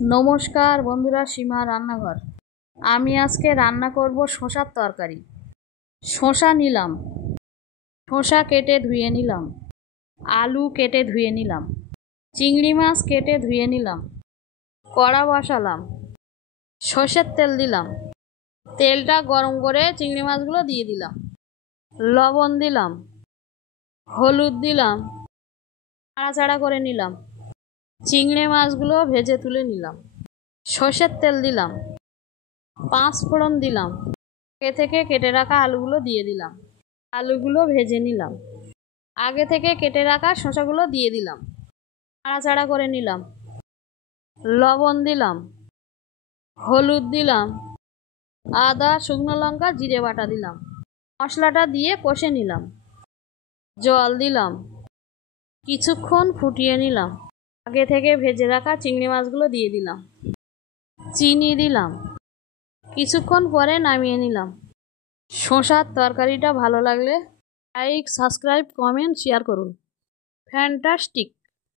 নমস্কার বন্ধুরা, সীমা রান্নাঘর। আমি আজকে রান্না করব শসার তরকারি। শসা নিলাম, শসা কেটে ধুয়ে নিলাম, আলু কেটে ধুয়ে নিলাম, চিংড়ি মাছ কেটে ধুয়ে নিলাম, কড়া বসালাম, সর্ষের তেল দিলাম, তেলটা গরম করে চিংড়ি মাছগুলো দিয়ে দিলাম, লবণ দিলাম, হলুদ দিলাম, নাড়াচাড়া করে নিলাম, চিংড়ি মাছগুলো ভেজে তুলে নিলাম, সর্ষের তেল দিলাম, 5 ফোড়ন দিলাম, আগে থেকে কেটে রাখা আলুগুলো দিয়ে দিলাম, আলুগুলো ভেজে নিলাম, আগে থেকে কেটে রাখা শসাগুলো দিয়ে দিলাম, নাড়াচাড়া করে নিলাম, লবণ দিলাম, হলুদ দিলাম, আদা, শুকনো লঙ্কা, জিরে বাটা দিলাম, মশলাটা দিয়ে কষে নিলাম, জল দিলাম, কিছুক্ষণ ফুটিয়ে নিলাম, আগে থেকে ভেজে রাখা চিংড়ি মাছগুলো দিয়ে দিলাম, চিনি দিলাম, কিছুক্ষণ পরে নামিয়ে নিলাম। শসার তরকারিটা ভালো লাগলে লাইক, সাবস্ক্রাইব, কমেন্ট, শেয়ার করুন। ফ্যান্টাস্টিক।